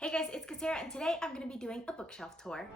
Hey guys, it's Kasara, and today I'm going to be doing a bookshelf tour.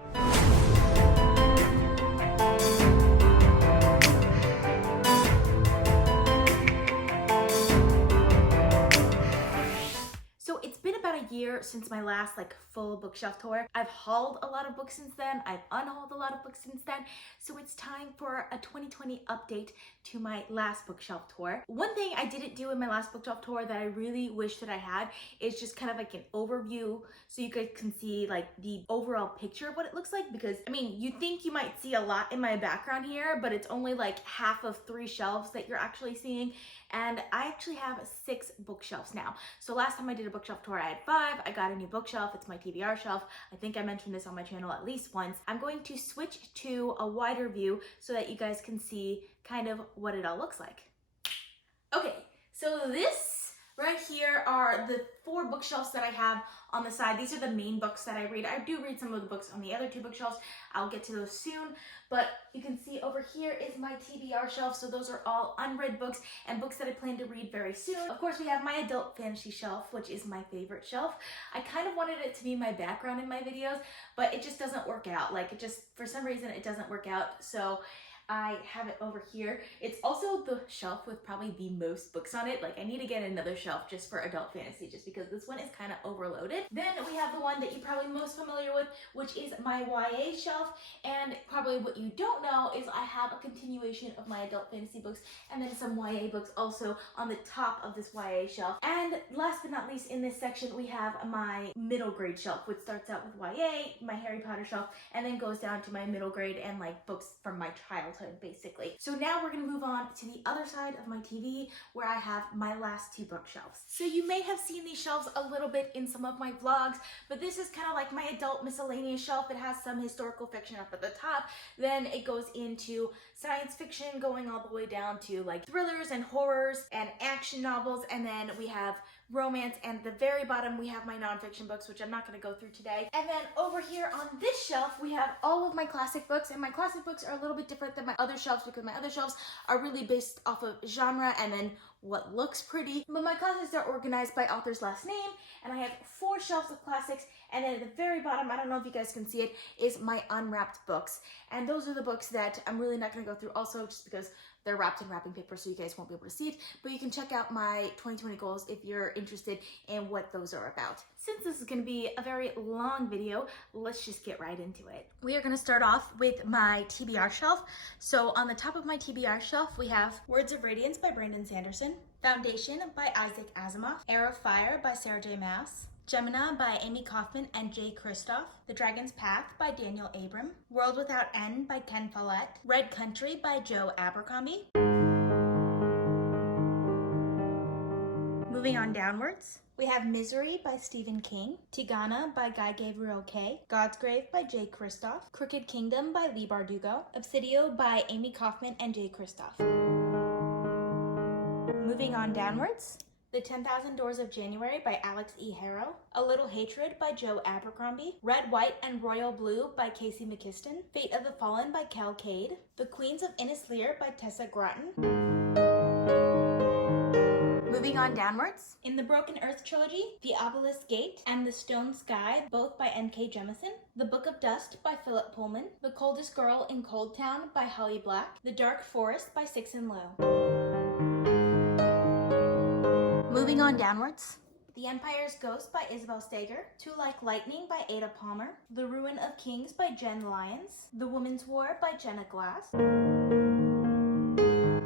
So it's been about a year since my last full bookshelf tour. I've hauled a lot of books since then. I've unhauled a lot of books since then. So it's time for a 2020 update to my last bookshelf tour. One thing I didn't do in my last bookshelf tour that I really wish that I had is just kind of like an overview so you guys can see the overall picture of what it looks like, because I mean, you think you might see a lot in my background here, but it's only like half of 3 shelves that you're actually seeing. And I actually have 6 bookshelves now. So last time I did a bookshelf tour, I had 5. I got a new bookshelf. It's my TBR shelf. I think I mentioned this on my channel at least once. I'm going to switch to a wider view so that you guys can see kind of what it all looks like. Okay, so this right here are the 4 bookshelves that I have on the side. These are the main books that I read. I do read some of the books on the other 2 bookshelves. I'll get to those soon, but you can see over here is my TBR shelf. So those are all unread books and books that I plan to read very soon. Of course, we have my adult fantasy shelf, which is my favorite shelf. I kind of wanted it to be my background in my videos, but it just doesn't work out. For some reason, it doesn't work out. So I have it over here. It's also the shelf with probably the most books on it. I need to get another shelf just for adult fantasy, just because this one is kind of overloaded. Then we have the one that you're probably most familiar with, which is my YA shelf. And probably what you don't know is I have a continuation of my adult fantasy books and then some YA books also on the top of this YA shelf. And last but not least, in this section, we have my middle grade shelf, which starts out with YA, my Harry Potter shelf, and then goes down to my middle grade and books from my childhood, basically. So now we're gonna move on to the other side of my TV where I have my last 2 bookshelves. So you may have seen these shelves a little bit in some of my vlogs, but this is kind of like my adult miscellaneous shelf. It has some historical fiction up at the top, then it goes into science fiction going all the way down to thrillers and horrors and action novels, and then we have romance, and at the very bottom we have my nonfiction books, which I'm not going to go through today. And then over here on this shelf we have all of my classic books, and my classic books are a little bit different than my other shelves because my other shelves are really based off of genre and then what looks pretty, but my classics are organized by author's last name, and I have 4 shelves of classics. And then at the very bottom, I don't know if you guys can see it, is my unwrapped books, and those are the books that I'm really not going to go through also just because they're wrapped in wrapping paper, so you guys won't be able to see it, but you can check out my 2020 goals if you're interested in what those are about. Since this is going to be a very long video, let's just get right into it. We are going to start off with my TBR shelf. So on the top of my TBR shelf, we have Words of Radiance by Brandon Sanderson, Foundation by Isaac Asimov, Air of Fire by Sarah J. Maas, Gemina by Amy Kaufman and Jay Kristoff, The Dragon's Path by Daniel Abram, World Without End by Ken Follett, Red Country by Joe Abercrombie. Moving on downwards, we have Misery by Stephen King, Tigana by Guy Gavriel Kay, God's Grave by Jay Kristoff, Crooked Kingdom by Lee Bardugo, Obsidio by Amy Kaufman and Jay Kristoff. Moving on downwards, The 10,000 Doors of January by Alex E. Harrow, A Little Hatred by Joe Abercrombie, Red, White, and Royal Blue by Casey McKiston, Fate of the Fallen by Cal Cade, The Queens of Innis Lear by Tessa Grattan. Moving on downwards, in the Broken Earth trilogy, The Obelisk Gate and The Stone Sky, both by N.K. Jemisin, The Book of Dust by Philip Pullman, The Coldest Girl in Cold Town by Holly Black, The Dark Forest by Sixon Lowe. Moving on downwards, The Empire's Ghost by Isabel Steger, Too Like Lightning by Ada Palmer, The Ruin of Kings by Jen Lyons, The Woman's War by Jenna Glass.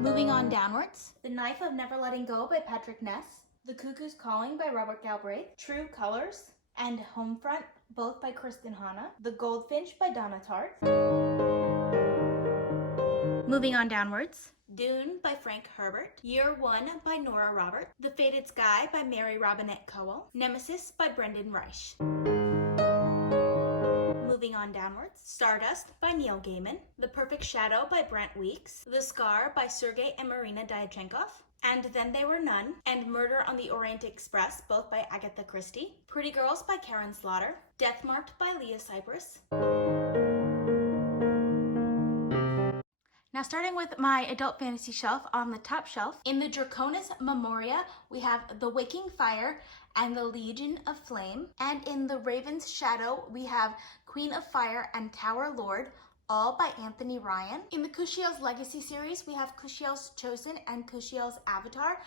Moving on downwards, The Knife of Never Letting Go by Patrick Ness, The Cuckoo's Calling by Robert Galbraith, True Colors and Homefront, both by Kristen Hanna, The Goldfinch by Donna Tartt. Moving on downwards, Dune by Frank Herbert, Year One by Nora Roberts, The Faded Sky by Mary Robinette Kowal, Nemesis by Brendan Reich. Moving on downwards, Stardust by Neil Gaiman, The Perfect Shadow by Brent Weeks, The Scar by Sergei and Marina Dyachenkov, And Then They Were None, and Murder on the Orient Express, both by Agatha Christie, Pretty Girls by Karen Slaughter, Death Marked by Leah Cypress. Now starting with my adult fantasy shelf, on the top shelf, in the Draconis Memoria, we have The Waking Fire and the Legion of Flame. And in the Raven's Shadow, we have Queen of Fire and Tower Lord, all by Anthony Ryan. In the Kushiel's Legacy series, we have Kushiel's Chosen and Kushiel's Avatar,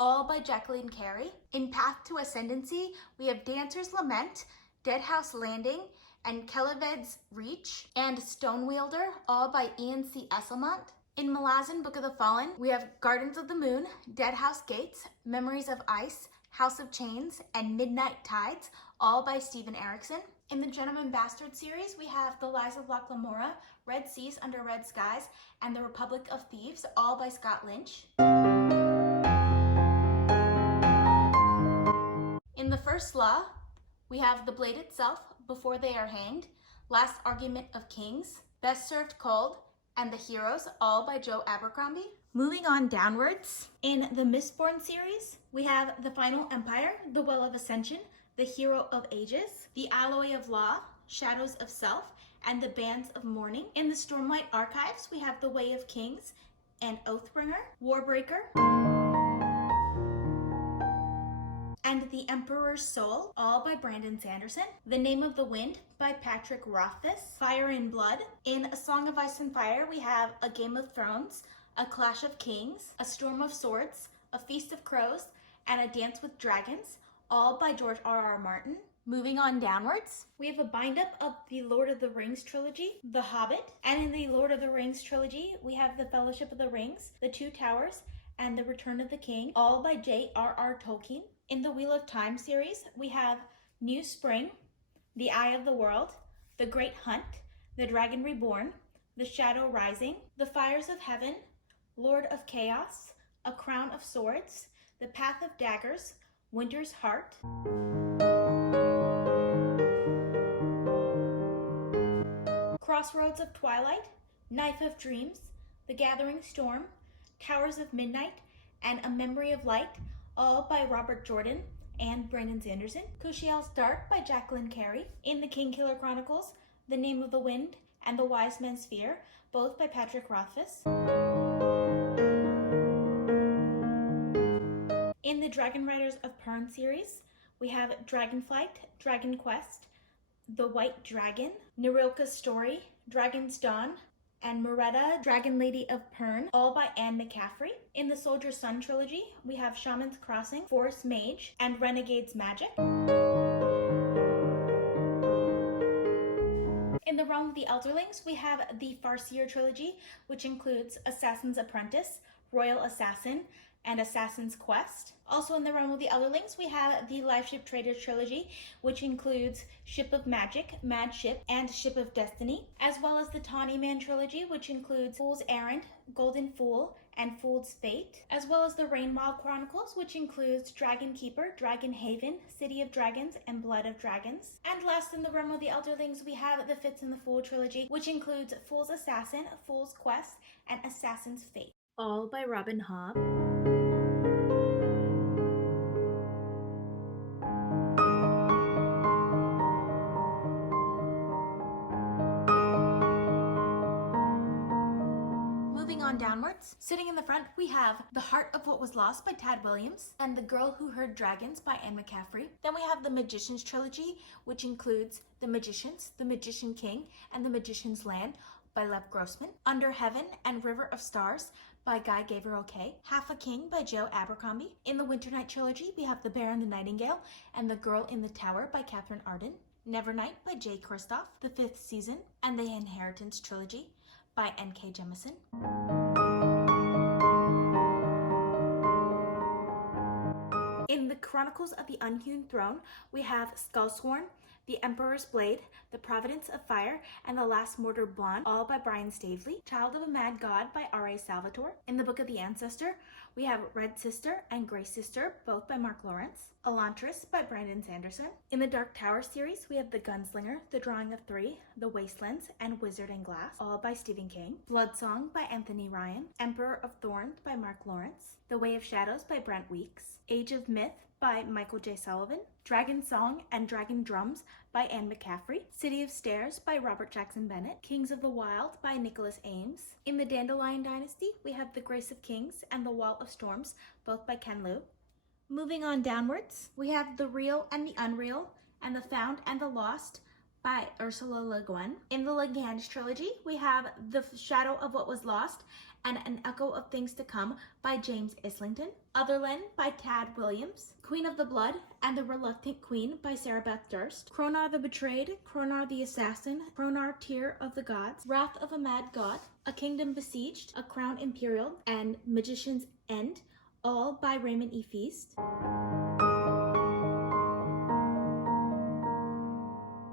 all by Jacqueline Carey. In Path to Ascendancy, we have Dancer's Lament, Deadhouse Landing, and Keleved's Reach, and Stonewielder, all by Ian C. Esselmont. In Malazan Book of the Fallen, we have Gardens of the Moon, Deadhouse Gates, Memories of Ice, House of Chains, and Midnight Tides, all by Stephen Erickson. In the Gentleman Bastard series, we have The Lies of Locke Lamora, Red Seas Under Red Skies, and The Republic of Thieves, all by Scott Lynch. In The First Law, we have The Blade Itself, Before They Are Hanged, Last Argument of Kings, Best Served Cold, and The Heroes, all by Joe Abercrombie. Moving on downwards, in the Mistborn series, we have The Final Empire, The Well of Ascension, The Hero of Ages, The Alloy of Law, Shadows of Self, and The Bands of Mourning. In the Stormlight Archives, we have The Way of Kings and Oathbringer, Warbreaker, and The Emperor's Soul, all by Brandon Sanderson. The Name of the Wind by Patrick Rothfuss. Fire and Blood. In A Song of Ice and Fire, we have A Game of Thrones, A Clash of Kings, A Storm of Swords, A Feast of Crows, and A Dance with Dragons, all by George R.R. Martin. Moving on downwards, we have a bind-up of the Lord of the Rings trilogy, The Hobbit, and in the Lord of the Rings trilogy, we have The Fellowship of the Rings, The Two Towers, and The Return of the King, all by J.R.R. Tolkien. In the Wheel of Time series, we have New Spring, The Eye of the World, The Great Hunt, The Dragon Reborn, The Shadow Rising, The Fires of Heaven, Lord of Chaos, A Crown of Swords, The Path of Daggers, Winter's Heart, Crossroads of Twilight, Knife of Dreams, The Gathering Storm, Towers of Midnight, and A Memory of Light, all by Robert Jordan and Brandon Sanderson. Kushiel's Dark by Jacqueline Carey. In the Kingkiller Chronicles, The Name of the Wind and The Wise Men's Fear, both by Patrick Rothfuss. In the Dragon Riders of Pern series, we have Dragonflight, Dragon Quest, The White Dragon, Nirilka's Story, Dragon's Dawn, and Moretta, Dragon Lady of Pern, all by Anne McCaffrey. In the Soldier Sun trilogy, we have Shaman's Crossing, Forest Mage, and Renegade's Magic. In the Realm of the Elderlings, we have the Farseer trilogy, which includes Assassin's Apprentice, Royal Assassin, and Assassin's Quest. Also in the Realm of the Elderlings, we have the Liveship Traders trilogy, which includes Ship of Magic, Mad Ship, and Ship of Destiny, as well as the Tawny Man trilogy, which includes Fool's Errand, Golden Fool, and Fool's Fate, as well as the Rainwild Chronicles, which includes Dragon Keeper, Dragon Haven, City of Dragons, and Blood of Dragons. And last in the Realm of the Elderlings, we have the Fitz and the Fool trilogy, which includes Fool's Assassin, Fool's Quest, and Assassin's Fate, all by Robin Hobb. Downwards. Sitting in the front, we have The Heart of What Was Lost by Tad Williams and The Girl Who Heard Dragons by Anne McCaffrey. Then we have the Magicians trilogy, which includes The Magicians, The Magician King, and The Magician's Land by Lev Grossman. Under Heaven and River of Stars by Guy Gabriel Kay. Half a King by Joe Abercrombie. In the Winternight trilogy, we have The Bear and the Nightingale and The Girl in the Tower by Catherine Arden. Nevernight by Jay Kristoff. The Fifth Season and The Inheritance trilogy by N.K. Jemisin. In the Chronicles of the Unhewn Throne, we have Skullsworn, The Emperor's Blade, The Providence of Fire, and The Last Mortar Blonde, all by Brian Staveley. Child of a Mad God by R.A. Salvatore. In the Book of the Ancestor, we have Red Sister and Grey Sister, both by Mark Lawrence. Elantris by Brandon Sanderson. In the Dark Tower series, we have The Gunslinger, The Drawing of Three, The Wastelands, and Wizard and Glass, all by Stephen King. Bloodsong by Anthony Ryan. Emperor of Thorns by Mark Lawrence. The Way of Shadows by Brent Weeks. Age of Myth by Michael J. Sullivan. Dragon Song and Dragon Drums by Anne McCaffrey, City of Stairs by Robert Jackson Bennett, Kings of the Wild by Nicholas Ames. In the Dandelion Dynasty, we have The Grace of Kings and The Wall of Storms, both by Ken Liu. Moving on downwards, we have The Real and the Unreal and The Found and the Lost by Ursula Le Guin. In the Lagrange trilogy, we have The Shadow of What Was Lost and An Echo of Things to Come by James Islington, Otherland by Tad Williams, Queen of the Blood and the Reluctant Queen by Sarah Beth Durst, Cronar the Betrayed, Cronar the Assassin, Cronar Tear of the Gods, Wrath of a Mad God, A Kingdom Besieged, A Crown Imperial, and Magician's End, all by Raymond E. Feast.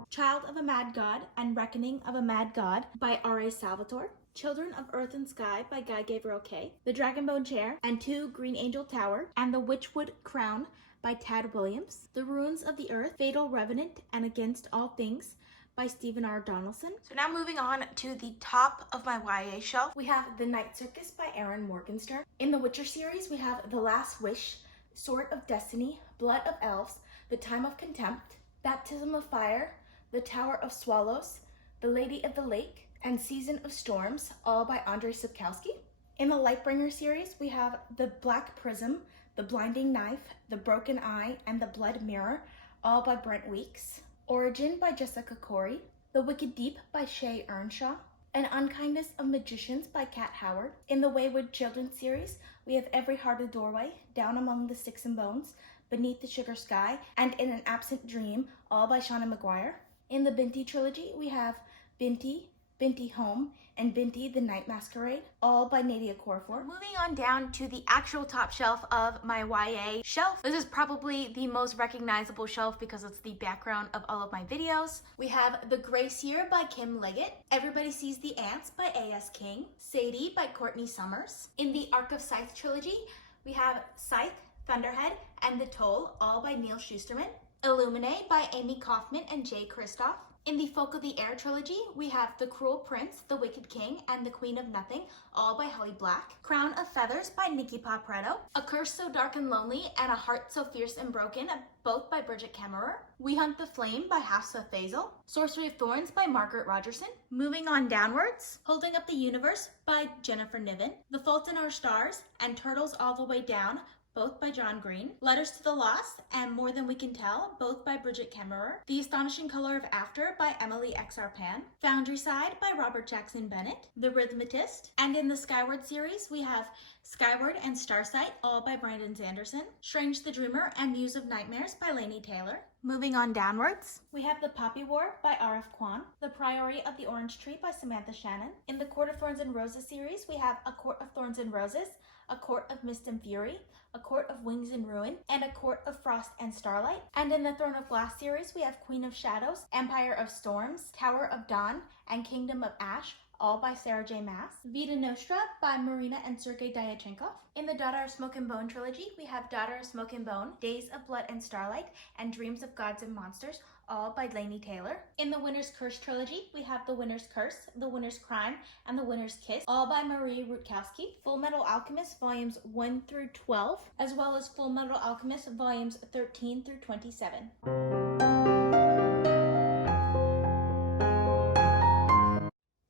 Child of a Mad God and Reckoning of a Mad God by R.A. Salvatore, Children of Earth and Sky by Guy Gabriel Kay, The Dragonbone Chair and 2 Green Angel Tower, and The Witchwood Crown by Tad Williams, The Ruins of the Earth, Fatal Revenant, and Against All Things by Stephen R. Donaldson. So now moving on to the top of my YA shelf, we have The Night Circus by Aaron Morgenstern. In the Witcher series, we have The Last Wish, Sword of Destiny, Blood of Elves, The Time of Contempt, Baptism of Fire, The Tower of Swallows, The Lady of the Lake, and Season of Storms, all by Andrzej Sapkowski. In the Lightbringer series, we have The Black Prism, The Blinding Knife, The Broken Eye, and The Blood Mirror, all by Brent Weeks. Origin by Jessica Corey, The Wicked Deep by Shay Earnshaw, An Unkindness of Magicians by Kat Howard. In the Wayward Children series, we have Every Heart a Doorway, Down Among the Sticks and Bones, Beneath the Sugar Sky, and In an Absent Dream, all by Shauna McGuire. In the Binti trilogy, we have Binti, Binti Home, and Binti the Night Masquerade, all by Nadia Corfor. Moving on down to the actual top shelf of my YA shelf. This is probably the most recognizable shelf because it's the background of all of my videos. We have The Grace Year by Kim Liggett, Everybody Sees the Ants by A.S. King, Sadie by Courtney Summers. In the Arc of Scythe trilogy, we have Scythe, Thunderhead, and The Toll, all by Neil Shusterman, Illuminate by Amy Kaufman and Jay Kristoff. In the Folk of the Air trilogy, we have The Cruel Prince, The Wicked King, and The Queen of Nothing, all by Holly Black. Crown of Feathers by Nikki Papreto. A Curse So Dark and Lonely and A Heart So Fierce and Broken, both by Bridget Kemmerer. We Hunt the Flame by Hafsa Faisal. Sorcery of Thorns by Margaret Rogerson. Moving on downwards, Holding Up the Universe by Jennifer Niven. The Fault in Our Stars and Turtles All the Way Down, both by John Green. Letters to the Lost and More Than We Can Tell, both by Bridget Kemmerer. The Astonishing Color of After by Emily X. Arpan. Foundry Side by Robert Jackson Bennett. The Rhythmatist. And in the Skyward series, we have Skyward and Starsight, all by Brandon Sanderson. Strange the Dreamer and Muse of Nightmares by Laini Taylor. Moving on downwards, we have The Poppy War by R.F. Kwan, The Priory of the Orange Tree by Samantha Shannon. In the Court of Thorns and Roses series, we have A Court of Thorns and Roses, A Court of Mist and Fury, A Court of Wings and Ruin, and A Court of Frost and Starlight. And in the Throne of Glass series, we have Queen of Shadows, Empire of Storms, Tower of Dawn, and Kingdom of Ash, all by Sarah J. Maas. Vita Nostra by Marina and Sergei Dyachenkov. In the Daughter of Smoke and Bone trilogy, we have Daughter of Smoke and Bone, Days of Blood and Starlight, and Dreams of Gods and Monsters, all by Laini Taylor. In the Winter's Curse trilogy, we have The Winter's Curse, The Winter's Crime, and The Winter's Kiss, all by Marie Rutkowski. Full Metal Alchemist volumes 1 through 12, as well as Full Metal Alchemist volumes 13 through 27.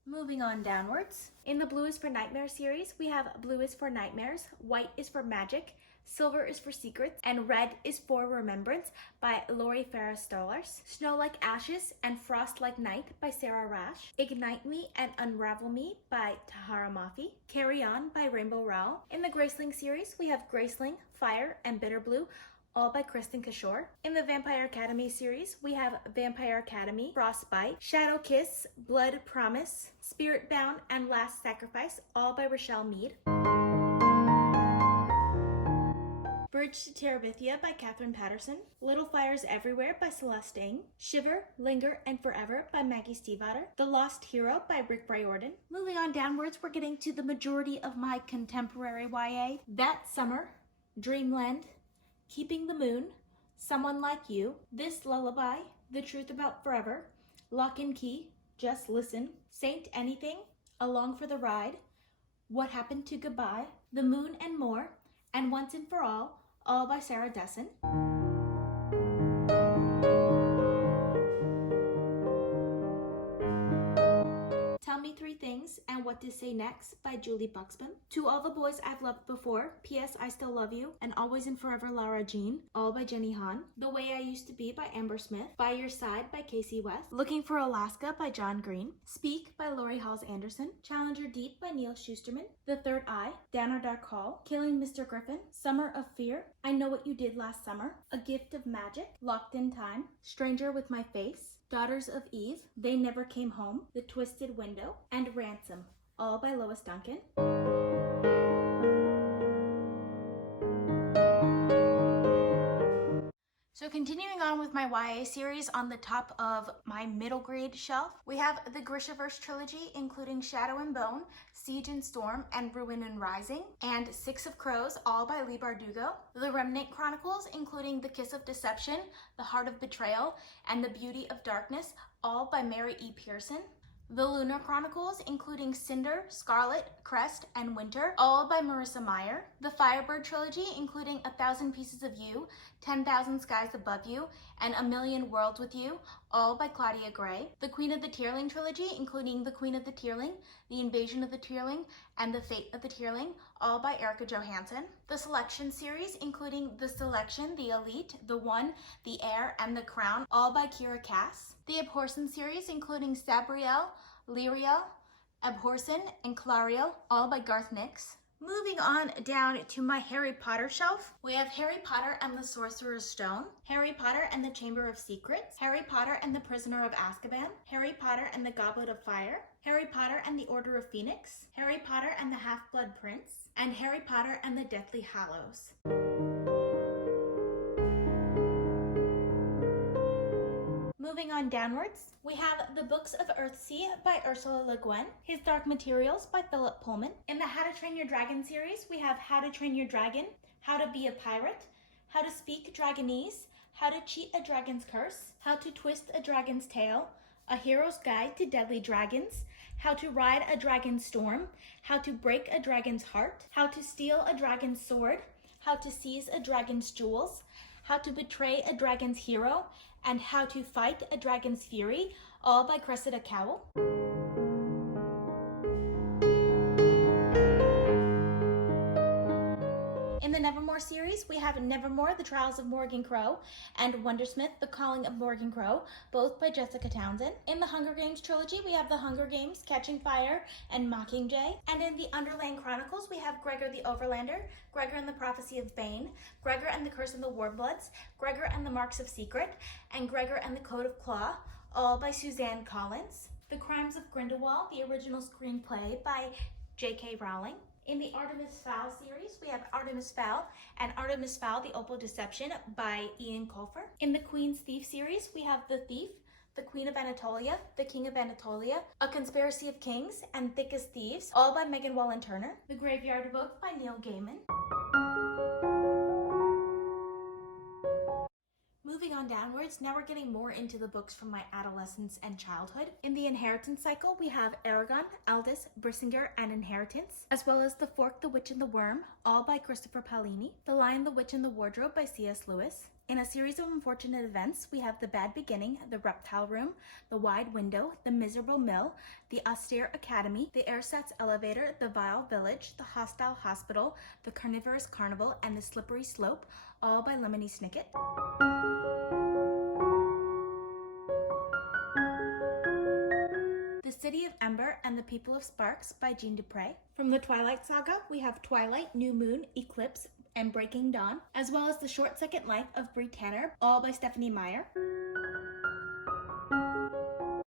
Moving on downwards, in the Blue is for Nightmare series, we have Blue is for Nightmares, White is for Magic, Silver is for Secrets, and Red is for Remembrance by Lori Farah Stollars. Snow Like Ashes and Frost Like Night by Sarah Rash. Ignite Me and Unravel Me by Tahara Mafi. Carry On by Rainbow Rowell. In the Graceling series, we have Graceling, Fire, and Bitter Blue, all by KRISTIN Kishore. In the Vampire Academy series, we have Vampire Academy, Frostbite, Shadow Kiss, Blood Promise, Spirit Bound, and Last Sacrifice, all by Rochelle Mead. Bridge to Terabithia by Catherine Patterson. Little Fires Everywhere by Celeste Ng. Shiver, Linger, and Forever by Maggie Stiefvater. The Lost Hero by Rick Riordan. Moving on downwards, we're getting to the majority of my contemporary YA. That Summer, Dreamland, Keeping the Moon, Someone Like You, This Lullaby, The Truth About Forever, Lock and Key, Just Listen, Saint Anything, Along for the Ride, What Happened to Goodbye, The Moon and More, and Once and For All by Sarah Dessen. What to Say Next by Julie Buxbaum. To All the Boys I've Loved Before, P.S. I Still Love You, and Always and Forever Lara Jean, all by Jenny Han. The Way I Used to Be by Amber Smith. By Your Side by Casey West. Looking for Alaska by John Green. Speak by Lori Halls Anderson. Challenger Deep by Neil Schusterman. The Third Eye, Down a Dark Hall. Killing Mr. Griffin. Summer of Fear. I Know What You Did Last Summer. A Gift of Magic. Locked in Time. Stranger with My Face. Daughters of Eve, They Never Came Home, The Twisted Window, and Ransom, all by Lois Duncan. So continuing on with my YA series, on the top of my middle grade shelf, we have the Grishaverse trilogy, including Shadow and Bone, Siege and Storm, and Ruin and Rising, and Six of Crows, all by Leigh Bardugo. The Remnant Chronicles, including The Kiss of Deception, The Heart of Betrayal, and The Beauty of Darkness, all by Mary E. Pearson. The Lunar Chronicles, including Cinder, Scarlet, Crest, and Winter, all by Marissa Meyer. The Firebird trilogy, including 1,000 Pieces of You, 10,000 Skies Above You, and A Million Worlds with You, all by Claudia Gray. The Queen of the Tearling trilogy, including The Queen of the Tearling, The Invasion of the Tearling, and The Fate of the Tearling, all by Erica Johansson. The Selection series, including The Selection, The Elite, The One, The Heir, and The Crown, all by Kira Cass. The Abhorsen series, including Sabriel, Lyriel, Abhorsen, and Clariel, all by Garth Nix. Moving on down to my Harry Potter shelf, we have Harry Potter and the Sorcerer's Stone, Harry Potter and the Chamber of Secrets, Harry Potter and the Prisoner of Azkaban, Harry Potter and the Goblet of Fire, Harry Potter and the Order of Phoenix, Harry Potter and the Half-Blood Prince, and Harry Potter and the Deathly Hallows. Moving on downwards, we have The Books of Earthsea by Ursula Le Guin, His Dark Materials by Philip Pullman. In the How to Train Your Dragon series, we have How to Train Your Dragon, How to Be a Pirate, How to Speak Dragonese, How to Cheat a Dragon's Curse, How to Twist a Dragon's Tail, A Hero's Guide to Deadly Dragons, How to Ride a Dragon's Storm, How to Break a Dragon's Heart, How to Steal a Dragon's Sword, How to Seize a Dragon's Jewels, How to Betray a Dragon's Hero, and How to Fight a Dragon's Fury, all by Cressida Cowell. In the Nevermore series, we have Nevermore, The Trials of Morgan Crow, and Wondersmith, The Calling of Morgan Crow, both by Jessica Townsend. In the Hunger Games trilogy, we have The Hunger Games, Catching Fire, and Mockingjay. And in the Underland Chronicles, we have Gregor the Overlander, Gregor and the Prophecy of Bane, Gregor and the Curse of the Warbloods, Gregor and the Marks of Secret, and Gregor and the Code of Claw, all by Suzanne Collins. The Crimes of Grindelwald, the original screenplay by J.K. Rowling. In the Artemis Fowl series, we have Artemis Fowl and Artemis Fowl, The Opal Deception by Ian Colfer. In the Queen's Thief series, we have The Thief, The Queen of Anatolia, The King of Anatolia, A Conspiracy of Kings, and Thick as Thieves, all by Megan Wallen Turner. The Graveyard Book by Neil Gaiman. Moving on downwards, now we're getting more into the books from my adolescence and childhood. In the Inheritance cycle, we have Aragon, Aldous, Brissinger, and Inheritance, as well as The Fork, the Witch, and the Worm, all by Christopher Paolini. The Lion, the Witch, and the Wardrobe by C.S. Lewis. In A Series of Unfortunate Events, we have The Bad Beginning, The Reptile Room, The Wide Window, The Miserable Mill, The Austere Academy, The Ersatz Elevator, The Vile Village, The Hostile Hospital, The Carnivorous Carnival, and The Slippery Slope, all by Lemony Snicket. The City of Ember and the People of Sparks by Jean Dupre. From the Twilight Saga, we have Twilight, New Moon, Eclipse, and Breaking Dawn, as well as The Short Second Life of Bree Tanner, all by Stephanie Meyer.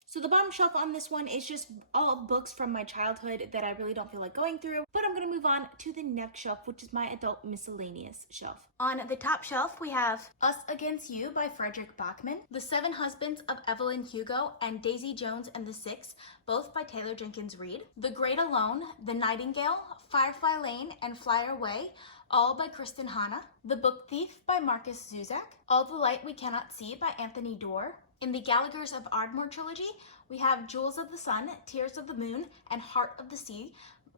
So the bottom shelf on this one is just all books from my childhood that I really don't feel like going through, but I'm going to move on to the next shelf, which is my adult miscellaneous shelf. On the top shelf, we have Us Against You by Frederick Bachman, The Seven Husbands of Evelyn Hugo, and Daisy Jones and the Six, both by Taylor Jenkins Reid, The Great Alone, The Nightingale, Firefly Lane, and Fly Away, all by KRISTIN Hanna, The Book Thief by Marcus Zuzak, All the Light We Cannot See by Anthony Doerr. In the Gallaghers of Ardmore trilogy, we have Jewels of the Sun, Tears of the Moon, and Heart of the Sea,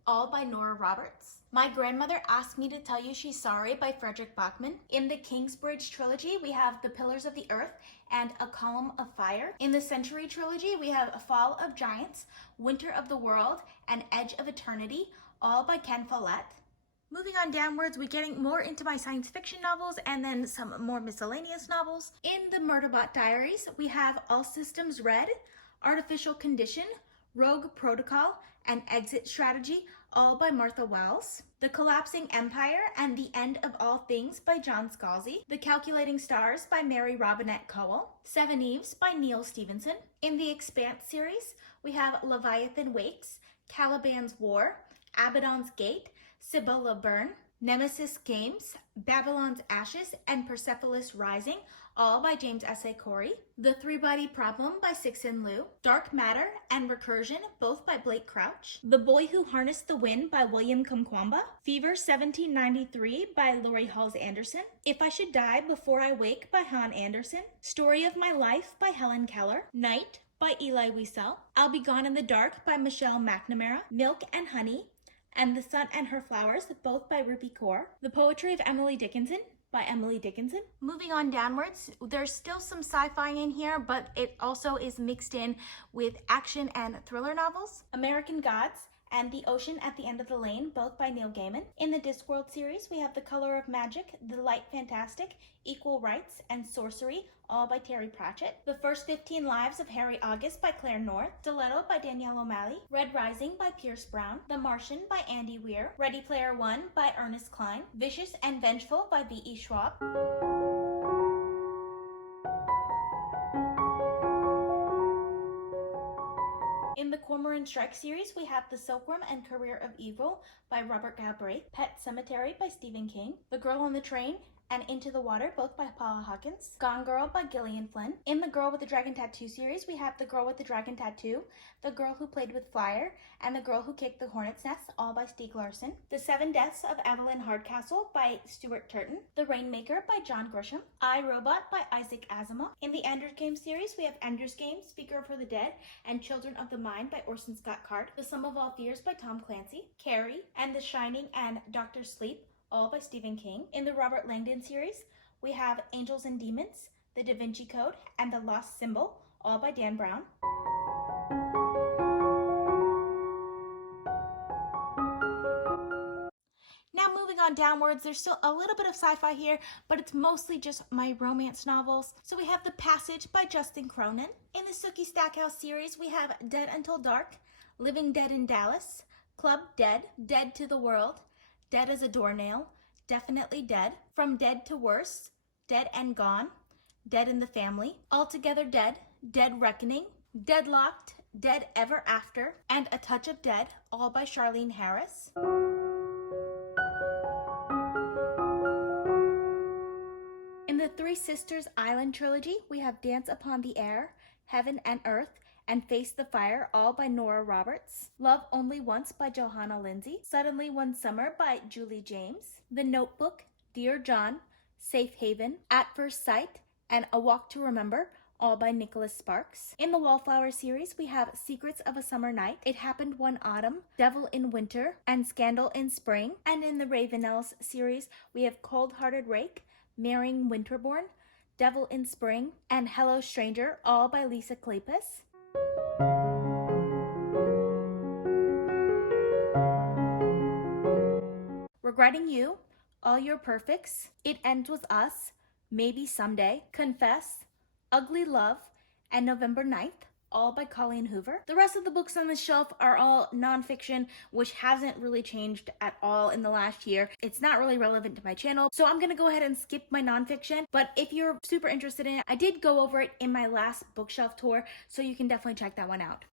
all by Nora Roberts. My Grandmother Asked Me to Tell You She's Sorry by Frederick Bachman. In the Kingsbridge trilogy, we have The Pillars of the Earth and A Column of Fire. In the Century trilogy, we have A Fall of Giants, Winter of the World, and Edge of Eternity, all by Ken Follett. Moving on downwards, we're getting more into my science fiction novels and then some more miscellaneous novels. In the Murderbot Diaries, we have All Systems Red, Artificial Condition, Rogue Protocol, and Exit Strategy, all by Martha Wells. The Collapsing Empire and the End of All Things by John Scalzi. The Calculating Stars by Mary Robinette Cowell. Seven Eves by Neil Stevenson. In the Expanse series, we have Leviathan Wakes, Caliban's War, Abaddon's Gate, Sibylla Byrne, Nemesis Games, Babylon's Ashes, and Persepolis Rising, all by James S.A. Corey. The Three-Body Problem by Cixin Liu. Dark Matter and Recursion, both by Blake Crouch. The Boy Who Harnessed the Wind by William Kamkwamba. Fever 1793 by Laurie Halls Anderson. If I Should Die Before I Wake by Han Anderson. Story of My Life by Helen Keller. Night by Eli Wiesel. I'll Be Gone in the Dark by Michelle McNamara. Milk and Honey and The Sun and Her Flowers, both by Rupi Kaur. The Poetry of Emily Dickinson by Emily Dickinson. Moving on downwards, there's still some sci-fi in here, but it also is mixed in with action and thriller novels. American Gods and The Ocean at the End of the Lane, both by Neil Gaiman. In the Discworld series, we have The Color of Magic, The Light Fantastic, Equal Rights, and Sorcery, all by Terry Pratchett. The First 15 Lives of Harry August by Claire North. Stiletto by Danielle O'Malley. Red Rising by Pierce Brown. The Martian by Andy Weir. Ready Player One by Ernest Cline. Vicious and Vengeful by V.E. Schwab. In the Cormoran Strike series, we have The Silkworm and Career of Evil by Robert Galbraith. Pet Cemetery by Stephen King. The Girl on the Train and Into the Water, both by Paula Hawkins. Gone Girl by Gillian Flynn. In the Girl with the Dragon Tattoo series, we have The Girl with the Dragon Tattoo, The Girl Who Played with Fire, and The Girl Who Kicked the Hornet's Nest, all by Stieg Larsson. The Seven Deaths of Evelyn Hardcastle by Stuart Turton. The Rainmaker by John Grisham. I, Robot by Isaac Asimov. In the Ender's Game series, we have Ender's Game, Speaker for the Dead, and Children of the Mind by Orson Scott Card. The Sum of All Fears by Tom Clancy. Carrie and The Shining and Dr. Sleep, all by Stephen King. In the Robert Langdon series, we have Angels and Demons, The Da Vinci Code, and The Lost Symbol, all by Dan Brown. Now moving on downwards, there's still a little bit of sci-fi here, but it's mostly just my romance novels. So we have The Passage by Justin Cronin. In the Sookie Stackhouse series, we have Dead Until Dark, Living Dead in Dallas, Club Dead, Dead to the World, Dead as a Doornail, Definitely Dead, From Dead to Worse, Dead and Gone, Dead in the Family, Altogether Dead, Dead Reckoning, Deadlocked, Dead Ever After, and A Touch of Dead, all by Charlene Harris. In the Three Sisters Island trilogy, we have Dance Upon the Air, Heaven and Earth, and Face the Fire, all by Nora Roberts. Love Only Once by Johanna Lindsay. Suddenly One Summer by Julie James. The Notebook, Dear John, Safe Haven, At First Sight, and A Walk to Remember, all by Nicholas Sparks. In the Wallflower series, we have Secrets of a Summer Night, It Happened One Autumn, Devil in Winter, and Scandal in Spring. And in the Ravenels series, we have Cold Hearted Rake, Marrying Winterborn, Devil in Spring, and Hello Stranger, all by Lisa Kleypas. Regretting You, All Your Perfects, It Ends With Us, Maybe Someday, Confess, Ugly Love, and November 9th, all by Colleen Hoover. The rest of the books on the shelf are all nonfiction, which hasn't really changed at all in the last year. It's not really relevant to my channel, so I'm gonna go ahead and skip my nonfiction, but if you're super interested in it, I did go over it in my last bookshelf tour, so you can definitely check that one out.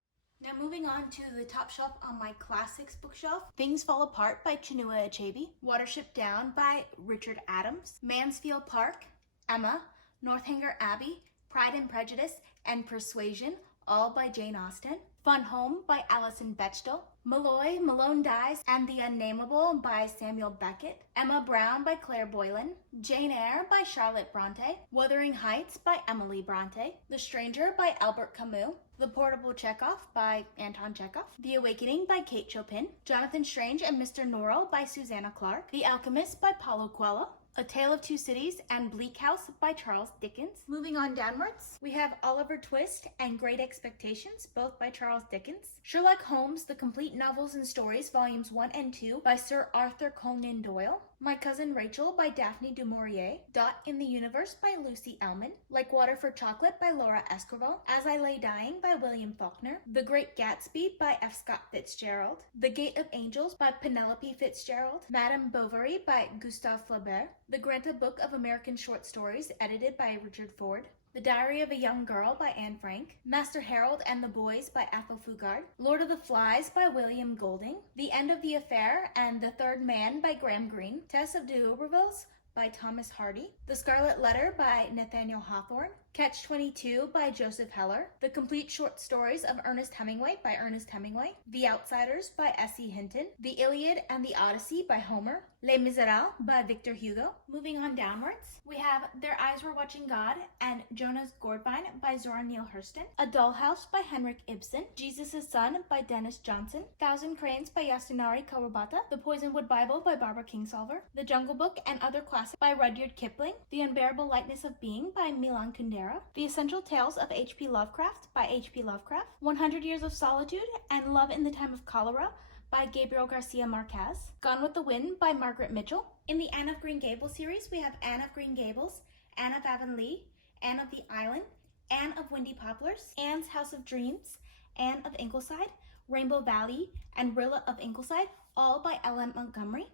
Now moving on to the top shelf on my classics bookshelf. Things Fall Apart by Chinua Achebe. Watership Down by Richard Adams. Mansfield Park, Emma, Northanger Abbey, Pride and Prejudice, and Persuasion, all by Jane Austen. Fun Home by Alison Bechdel, Malloy, Malone Dies, and the Unnameable by Samuel Beckett, Emma Brown by Claire Boylan, Jane Eyre by Charlotte Bronte, Wuthering Heights by Emily Bronte, The Stranger by Albert Camus, The Portable Chekhov by Anton Chekhov, The Awakening by Kate Chopin, Jonathan Strange and Mr. Norrell by Susanna Clarke, The Alchemist by Paulo Coelho, A Tale of Two Cities and Bleak House by Charles Dickens. Moving on downwards, we have Oliver Twist and Great Expectations, both by Charles Dickens. Sherlock Holmes, The Complete Novels and Stories, Volumes 1 and 2 by Sir Arthur Conan Doyle. My Cousin Rachel by Daphne du Maurier. Dot in the Universe by Lucy Ellmann. Like Water for Chocolate by Laura Esquivel. As I Lay Dying by William Faulkner. The Great Gatsby by F. Scott Fitzgerald. The Gate of Angels by Penelope Fitzgerald. Madame Bovary by Gustave Flaubert. The Granta Book of American Short Stories, edited by Richard Ford. The Diary of a Young Girl by Anne Frank. Master Harold and the Boys by Ethel Fugard. Lord of the Flies by William Golding. The End of the Affair and The Third Man by Graham Greene. Tess of D'Urbervilles by Thomas Hardy. The Scarlet Letter by Nathaniel Hawthorne. Catch-22 by Joseph Heller. The Complete Short Stories of Ernest Hemingway by Ernest Hemingway. The Outsiders by S.E. Hinton. The Iliad and the Odyssey by Homer. Les Miserables by Victor Hugo. Moving on downwards, we have Their Eyes Were Watching God and Jonah's Gourdvine by Zora Neale Hurston. A Dollhouse by Henrik Ibsen. Jesus' Son by Dennis Johnson. Thousand Cranes by Yasunari Kawabata. The Poisonwood Bible by Barbara Kingsolver. The Jungle Book and Other Classics by Rudyard Kipling. The Unbearable Lightness of Being by Milan Kundera. The Essential Tales of H.P. Lovecraft by H.P. Lovecraft. 100 Years of Solitude and Love in the Time of Cholera by Gabriel Garcia Marquez. Gone with the Wind by Margaret Mitchell. In the Anne of Green Gables series, we have Anne of Green Gables, Anne of Avonlea, Anne of the Island, Anne of Windy Poplars, Anne's House of Dreams, Anne of Ingleside, Rainbow Valley, and Rilla of Ingleside, all by L.M. Montgomery.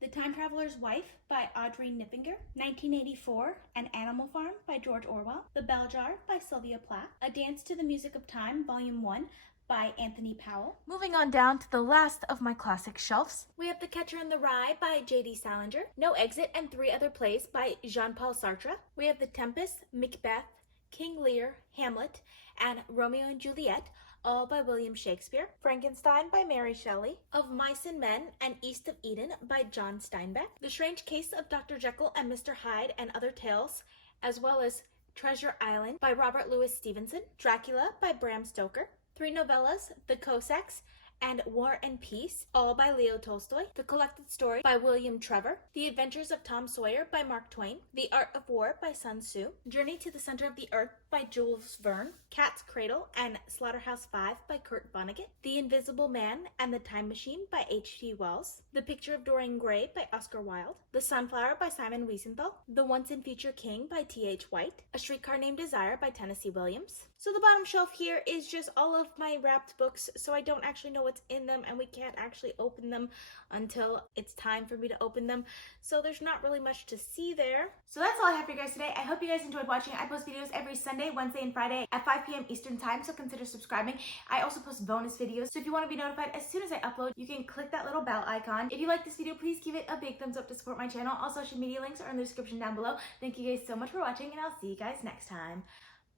The Time Traveler's Wife by Audrey Nippinger, 1984, An Animal Farm by George Orwell, The Bell Jar by Sylvia Plath, A Dance to the Music of Time, Volume 1 by Anthony Powell. Moving on down to the last of my classic shelves, we have The Catcher in the Rye by J.D. Salinger, No Exit and Three Other Plays by Jean-Paul Sartre. We have The Tempest, Macbeth, King Lear, Hamlet, and Romeo and Juliet, all by William Shakespeare. Frankenstein by Mary Shelley. Of Mice and Men and East of Eden by John Steinbeck. The Strange Case of Dr. Jekyll and Mr. Hyde and Other Tales, as well as Treasure Island by Robert Louis Stevenson. Dracula by Bram Stoker. Three novellas, The Cossacks and War and Peace, all by Leo Tolstoy. The Collected Story by William Trevor. The Adventures of Tom Sawyer by Mark Twain. The Art of War by Sun Tzu. Journey to the Center of the Earth by Jules Verne. Cat's Cradle and Slaughterhouse-Five by Kurt Vonnegut. The Invisible Man and the Time Machine by H.G. Wells. The Picture of Dorian Gray by Oscar Wilde. The Sunflower by Simon Wiesenthal. The Once and Future King by T.H. White. A Streetcar Named Desire by Tennessee Williams. So the bottom shelf here is just all of my wrapped books, so I don't actually know what's in them, and we can't actually open them until it's time for me to open them. So there's not really much to see there. So that's all I have for you guys today. I hope you guys enjoyed watching. I post videos every Sunday, Wednesday, and Friday at 5 p.m. Eastern Time, so consider subscribing. I also post bonus videos, so if you want to be notified as soon as I upload, you can click that little bell icon. If you like this video, please give it a big thumbs up to support my channel. All social media links are in the description down below. Thank you guys so much for watching, and I'll see you guys next time.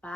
Bye.